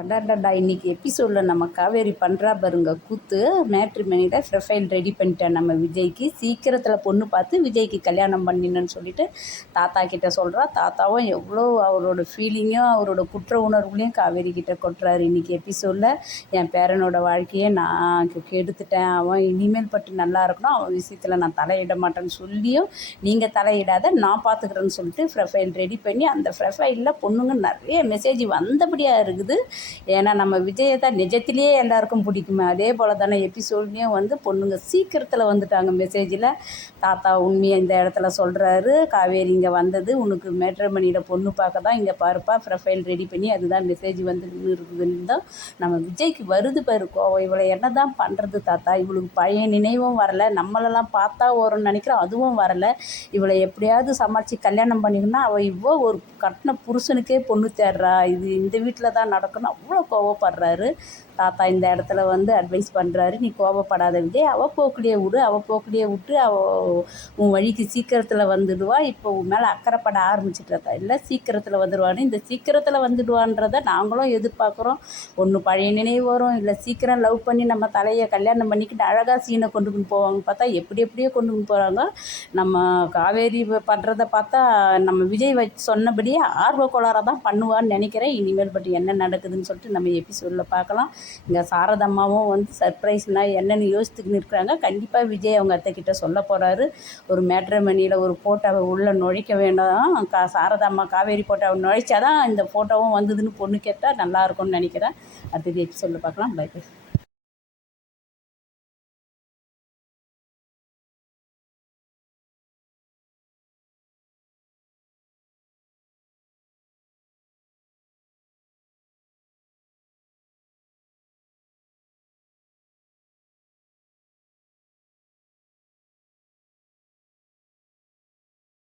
அடாடாடா! இன்னைக்கு எபிசோடில் நம்ம காவேரி பண்ணுறா பாருங்க கூத்து. மேட்ரிமோனியில் ப்ரொஃபைல் ரெடி பண்ணிட்டேன் நம்ம விஜய்க்கு. சீக்கிரத்தில் பொண்ணு பார்த்து விஜய்க்கு கல்யாணம் பண்ணிடணுன்னு சொல்லிட்டு தாத்தா கிட்ட சொல்கிறா. தாத்தாவும் எவ்வளோ அவரோட ஃபீலிங்கும் அவரோட குற்ற உணர்வுகளையும் காவேரி கிட்ட கொட்டுறாரு. இன்றைக்கி எபிசோடில் என் பேரனோட வாழ்க்கையை நான் கெடுத்துட்டேன், அவன் இனிமேல் பட்டு நல்லா இருக்கணும், அவன் விஷயத்தில் நான் தலையிட மாட்டேன்னு சொல்லியும் நீங்கள் தலையிடாத நான் பார்த்துக்கிறேன்னு சொல்லிட்டு ப்ரொஃபைல் ரெடி பண்ணி அந்த ப்ரொஃபைலில் பொண்ணுங்க நிறைய மெசேஜ் வந்தபடியாக இருக்குது. ஏன்னா நம்ம விஜயை தான் நிஜத்திலேயே எல்லாருக்கும் பிடிக்குமே, அதே போல் தானே எபிசோட்லேயும் வந்து பொண்ணுங்க சீக்கிரத்தில் வந்துட்டாங்க மெசேஜில். தாத்தா உண்மையை இந்த இடத்துல சொல்கிறாரு, காவேரி இங்கே வந்தது உனக்கு மேட்ரிமோனியில் பொண்ணு பார்க்க தான், இங்கே பாருப்பா ப்ரொஃபைல் ரெடி பண்ணி அதுதான் மெசேஜ் வந்து இருக்குதுன்னு தான் நம்ம விஜய்க்கு வருது பாருக்கோ. இவளை என்ன தான் பண்ணுறது தாத்தா, இவளுக்கு பழைய நினைவும் வரலை, நம்மளெல்லாம் பார்த்தா வரும்னு நினைக்கிறோம் அதுவும் வரலை. இவளை எப்படியாவது சமாளித்து கல்யாணம் பண்ணிக்கணும்னா அவள் இவ்வளோ ஒரு கட்டின புருஷனுக்கே பொண்ணு தேடுறா, இது இந்த வீட்டில் தான் நடக்கணும் அவ்வளோ கோவப்படுறாரு தாத்தா. இந்த இடத்துல வந்து அட்வைஸ் பண்ணுறாரு, நீ கோவப்படாத விஜய், அவள் போக்குலேயே விடு, அவள் போக்குலேயே விட்டு அவள் உன் வழிக்கு சீக்கிரத்தில் வந்துடுவா. இப்போ உன் மேலே அக்கறைப்பட ஆரம்பிச்சிட்றதா இல்லை, சீக்கிரத்தில் வந்துடுவான்னு. இந்த சீக்கிரத்தில் வந்துடுவான்றதை நாங்களும் எதிர்பார்க்குறோம். ஒன்று பழைய நினைவு வரும், இல்லை சீக்கிரம் லவ் பண்ணி நம்ம தலையை கல்யாணம் பண்ணிக்கிட்டு அழகாக சீனை கொண்டு போவாங்க. பார்த்தா எப்படியோ கொண்டு போகிறாங்க. நம்ம காவேரி பண்ணுறதை பார்த்தா நம்ம விஜய் சொன்னபடியே ஆர்வ கோளாறாக தான் பண்ணுவான்னு நினைக்கிறேன். இனிமேல் பற்றி என்ன நடக்குதுன்னு சொல்லிட்டு நம்ம எபிசோடில் பார்க்கலாம். இங்கே சாரதம்மாவும் வந்து சர்ப்ரைஸ்னால் என்னென்னு யோசித்துக்கின்னு இருக்கிறாங்க. கண்டிப்பாக விஜய் அவங்க அத்தைக்கிட்ட சொல்ல போகிறாரு. ஒரு மேட்ரிமோனியில் ஒரு ஃபோட்டோவை உள்ளே நுழைக்க வேண்டாம், சாரதம்மா காவேரி ஃபோட்டோவை நுழைச்சாதான் இந்த ஃபோட்டோவும் வந்ததுன்னு பொண்ணு கேட்டால் நல்லாயிருக்கும்னு நினைக்கிறேன். அடுத்தது எபிசோடில் பார்க்கலாம். Bye by.